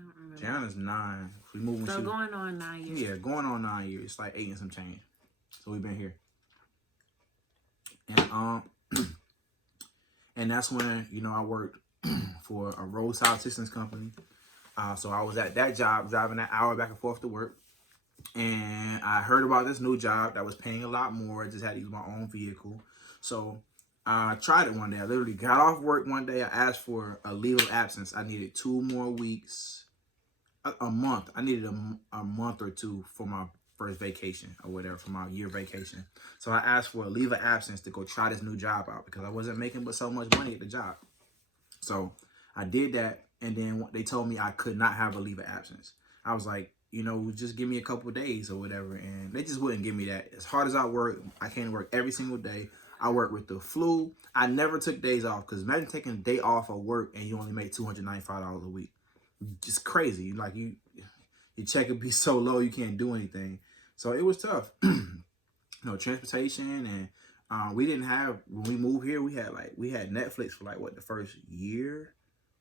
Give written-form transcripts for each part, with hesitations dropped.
don't remember. Gianna's 9. We moved when so going on 9 years. Yeah, going on 9 years. It's like 8 and some change. So we've been here. And and that's when, you know, I worked for a roadside assistance company. So I was at that job, driving an hour back and forth to work. And I heard about this new job that was paying a lot more. I just had to use my own vehicle. So I tried it one day. I literally got off work one day. I asked for a leave of absence. I needed 2 more weeks, a month. I needed a month or 2 for my first vacation or whatever, for my year vacation. So I asked for a leave of absence to go try this new job out because I wasn't making but so much money at the job. So I did that. And then they told me I could not have a leave of absence. I was like, you know, just give me a couple of days or whatever. And they just wouldn't give me that. As hard as I work, I can't work every single day. I work with the flu. I never took days off because imagine taking a day off of work and you only make $295 a week. It's crazy. Like your check would be so low you can't do anything. So it was tough. You know, transportation and we didn't have, when we moved here, we had Netflix for like what, the first year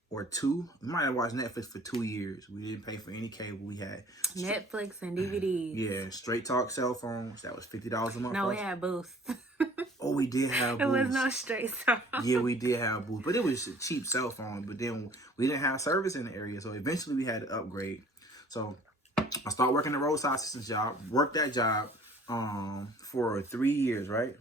or 2. We might have watched Netflix for 2 years. We didn't pay for any cable. We had Netflix and DVDs. Yeah, straight talk cell phones. That was $50 a month. No, we had Boost. Oh, we did have Boost. It was no straight talk. Yeah, we did have Boost, but it was a cheap cell phone. But then we didn't have service in the area, so eventually we had to upgrade. So I started working the roadside assistance job. Worked that job for 3 years, right?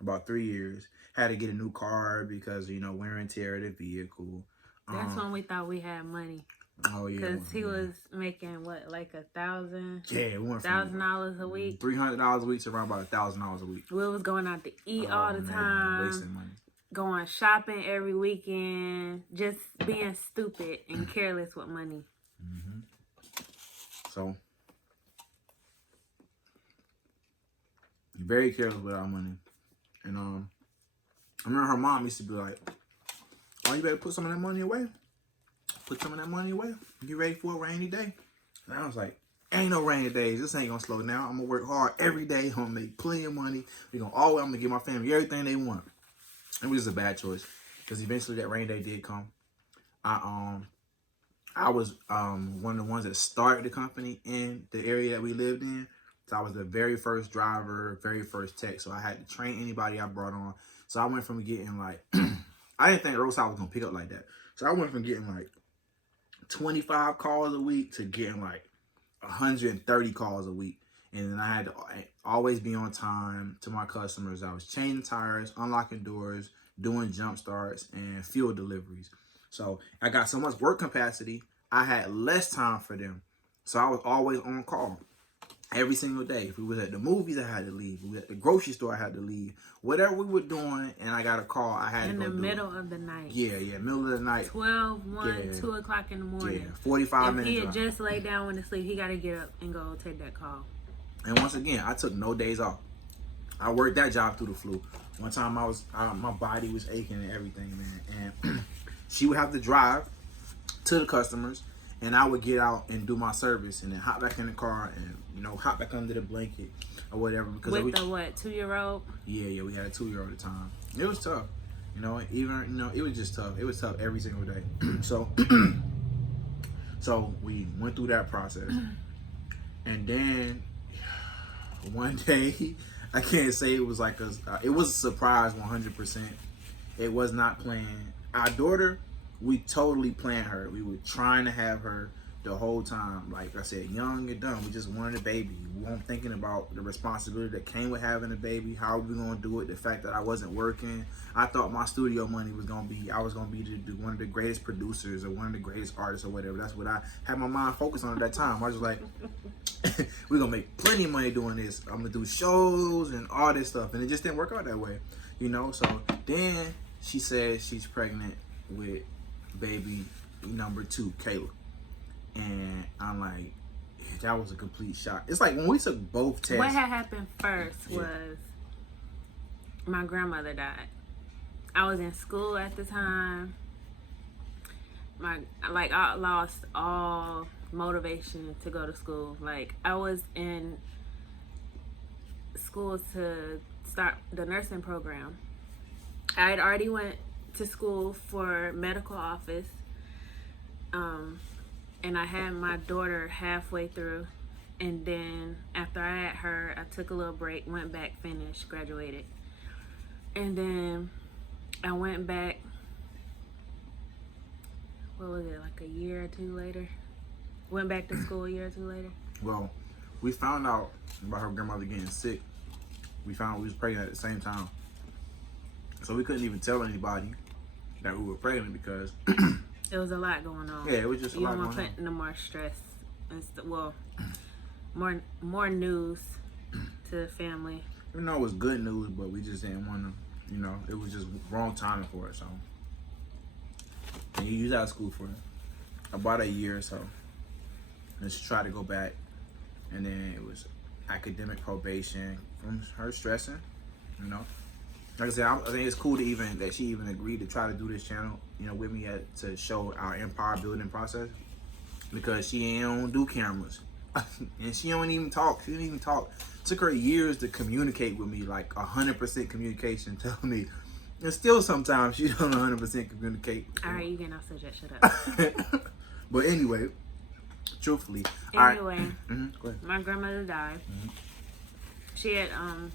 About 3 years. Had to get a new car because, you know, wear and tear of the vehicle. That's when we thought we had money. Oh yeah, because he was making what, like $1,000? Yeah, we went $1,000 a week. $300 a week to around about $1,000 a week. We was going out to eat all the time, wasting money, going shopping every weekend, just being stupid and careless with money. So very careless with our money, and I remember her mom used to be like, "Oh, you better put some of that money away. Put some of that money away. Get ready for a rainy day." And I was like, "Ain't no rainy days. This ain't gonna slow down. I'm gonna work hard every day. I'm gonna make plenty of money. I'm gonna give my family everything they want." It was a bad choice because eventually that rainy day did come. I was one of the ones that started the company in the area that we lived in. So I was the very first driver, very first tech. So I had to train anybody I brought on. So I went from getting like, I didn't think Roadside was gonna pick up like that. So I went from getting like 25 calls a week to getting like 130 calls a week. And then I had to always be on time to my customers. I was changing tires, unlocking doors, doing jump starts, and fuel deliveries. So I got so much work capacity, I had less time for them. So I was always on call every single day. If we was at the movies, I had to leave. If we were at the grocery store, I had to leave. Whatever we were doing and I got a call, I had to go do it. In the middle of the night. Yeah, middle of the night. 12, 1, 2 o'clock in the morning. Yeah, 45 minutes. If he had just laid down when to sleep, he got to get up and go take that call. And once again, I took no days off. I worked that job through the flu. One time my body was aching and everything, man. And she would have to drive to the customers, and I would get out and do my service, and then hop back in the car and, you know, hop back under the blanket or whatever. Because with the what, 2-year-old? Yeah, we had a 2-year-old at the time. It was tough, you know. It was just tough. It was tough every single day. So we went through that process, and then one day, I can't say it was like it was a surprise 100%. It was not planned. Our daughter, we totally planned her. We were trying to have her the whole time. Like I said, young and dumb. We just wanted a baby. We weren't thinking about the responsibility that came with having a baby. How we gonna do it? The fact that I wasn't working. I thought my studio money was gonna be, I was gonna be one of the greatest producers or one of the greatest artists or whatever. That's what I had my mind focused on at that time. I was like, we're gonna make plenty of money doing this. I'm gonna do shows and all this stuff. And it just didn't work out that way, you know? So then she says she's pregnant with baby number 2, Kayla. And I'm like, that was a complete shock. It's like when we took both tests. What had happened first was my grandmother died. I was in school at the time. I lost all motivation to go to school. Like, I was in school to start the nursing program. I had already went to school for medical office. and I had my daughter halfway through. And then after I had her, I took a little break, went back, finished, graduated. And then I went back, what was it, like a year or two later? Went back to school a year or two later. Well, we found out about her grandmother getting sick. We found we was pregnant at the same time. So we couldn't even tell anybody that we were pregnant because it was a lot going on. Yeah, it was just a lot going on. You don't want to put no more stress. Well, more news to the family. We know it was good news, but we just didn't want to, it was just wrong timing for it. So, and you was out of school for about a year or so. And she tried to go back, and then it was academic probation from her stressing, Like I said, I think it's cool that she even agreed to try to do this channel, with me to show our empire building process, because she don't do cameras. And she don't even talk. She didn't even talk. It took her years to communicate with me, like 100% communication. Tell me, and still sometimes she don't 100% communicate. All right, you getting off subject. Shut up. But anyway, truthfully. Anyway, Go ahead. My grandmother died. She had I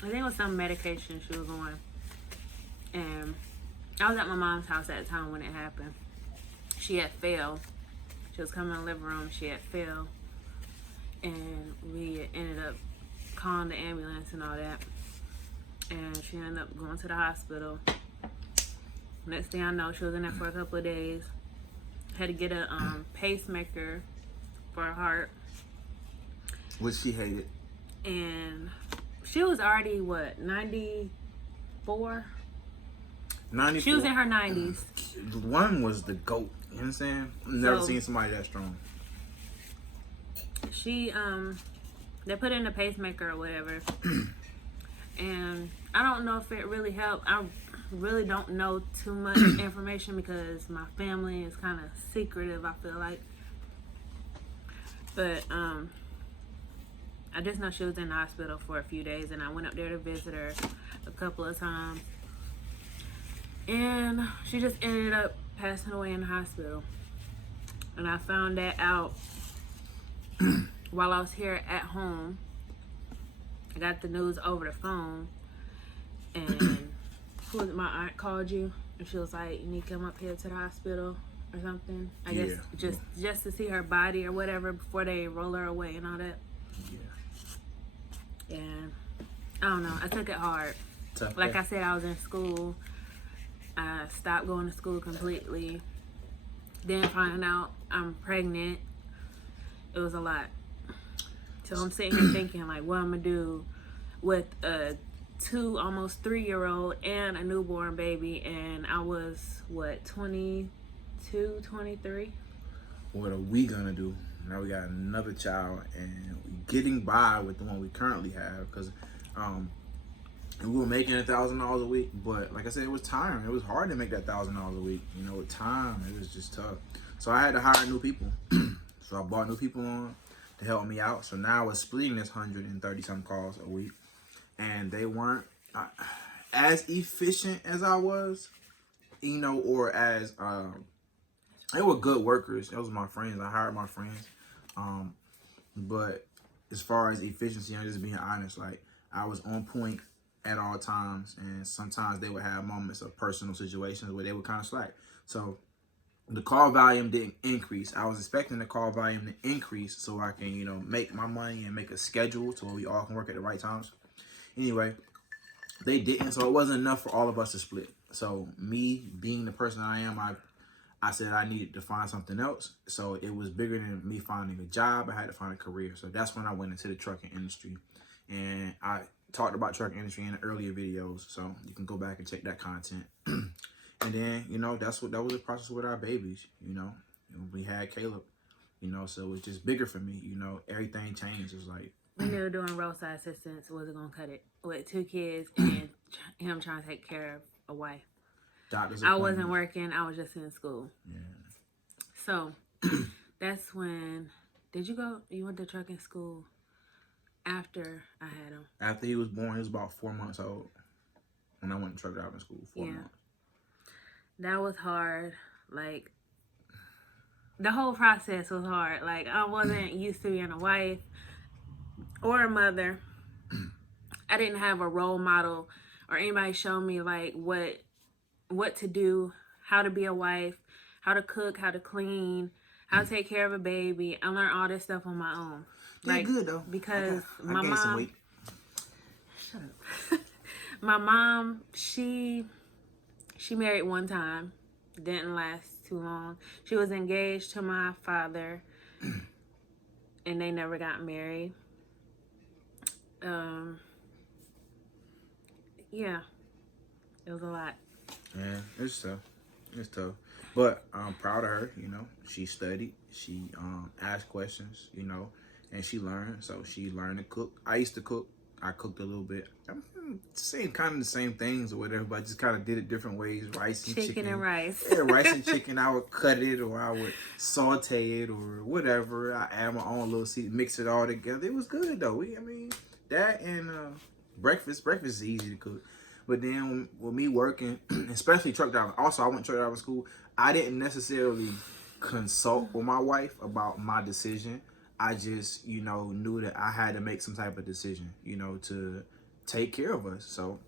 think it was some medication she was on, and I was at my mom's house at the time when it happened. She had fell. She was coming in the living room. She had fell, and we ended up calling the ambulance and all that. And she ended up going to the hospital. Next thing I know, she was in there for a couple of days. Had to get a pacemaker for her heart, which she hated. And she was already 94. 94. She was in her 90s. One was the GOAT. You know what I'm saying? I've never seen somebody that strong. She, they put in a pacemaker or whatever. And I don't know if it really helped. I really don't know too much information because my family is kind of secretive, I feel like. But, I just know she was in the hospital for a few days, and I went up there to visit her a couple of times. And she just ended up passing away in the hospital. And I found that out while I was here at home. I got the news over the phone, and who was it? My aunt called you, and she was like, "You need to come up here to the hospital or something." I guess just to see her body or whatever before they roll her away and all that. Yeah. And I don't know. I took it hard. Like I said, I was in school. I stopped going to school completely. Then finding out I'm pregnant, it was a lot. So I'm sitting here thinking, like, what I'm gonna do with a 2, almost 3-year-old and a newborn baby, and I was 22, 23. What are we gonna do? Now we got another child, and we're getting by with the one we currently have, because we were making $1,000 a week, but like I said, it was tiring. It was hard to make that $1,000 a week. With time, it was just tough. So I had to hire new people. So I brought new people on to help me out. So now I was splitting this 130-some calls a week, and they weren't as efficient as I was, or as they were good workers. Those were my friends. I hired my friends. But as far as efficiency, I'm just being honest. Like, I was on point at all times, and sometimes they would have moments of personal situations where they would kind of slack. So the call volume didn't increase. I was expecting the call volume to increase so I can, make my money and make a schedule so we all can work at the right times. Anyway, they didn't, so it wasn't enough for all of us to split. So me being the person I am, I said I needed to find something else. So it was bigger than me finding a job. I had to find a career. So that's when I went into the trucking industry. And I talked about trucking industry in the earlier videos. So you can go back and check that content. And then, that was the process with our babies, We had Caleb, so it was just bigger for me, Everything changed. It was like, we knew doing roadside assistance wasn't going to cut it. With 2 kids and him trying to take care of a wife. I wasn't working. I was just in school. Yeah. So that's when, you went to trucking school after I had him? After he was born, he was about 4 months old when I went to truck driving school. 4 months. That was hard. Like, the whole process was hard. Like, I wasn't used to being a wife or a mother. I didn't have a role model or anybody show me like what to do, how to be a wife, how to cook, how to clean, how to take care of a baby. I learned all this stuff on my own. Like, good though. Because I my gained some mom, weight. shut up. My mom, she married one time, didn't last too long. She was engaged to my father, and they never got married. Yeah, it was a lot. Yeah, it's tough. It's tough. But I'm proud of her, you know. She studied. She asked questions, you know, and she learned. So she learned to cook. I used to cook. I cooked a little bit. Kind of the same things or whatever, but I just kind of did it different ways. Rice and chicken. And rice. Yeah, rice and chicken. I would cut it or I would saute it or whatever. I add my own little seed, mix it all together. It was good though. That and breakfast. Breakfast is easy to cook. But then with me working, especially truck driving, also I went truck driving school, I didn't necessarily consult with my wife about my decision. I just, knew that I had to make some type of decision, to take care of us. So,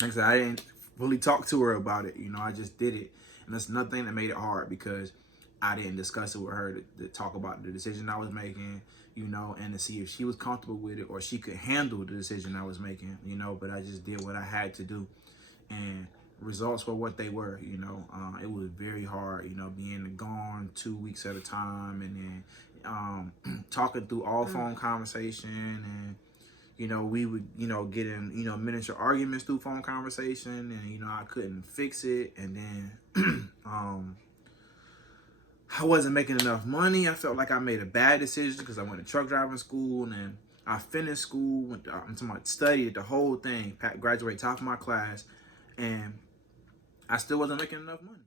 like I said, I didn't really talk to her about it. I just did it. And that's nothing that made it hard because I didn't discuss it with her to talk about the decision I was making, and to see if she was comfortable with it or she could handle the decision I was making, but I just did what I had to do. And results were what they were, it was very hard, being gone 2 weeks at a time and then talking through all phone conversation and, we would, get in, miniature arguments through phone conversation and, I couldn't fix it. And then, I wasn't making enough money. I felt like I made a bad decision because I went to truck driving school and I finished school, studied the whole thing, graduated top of my class, and I still wasn't making enough money.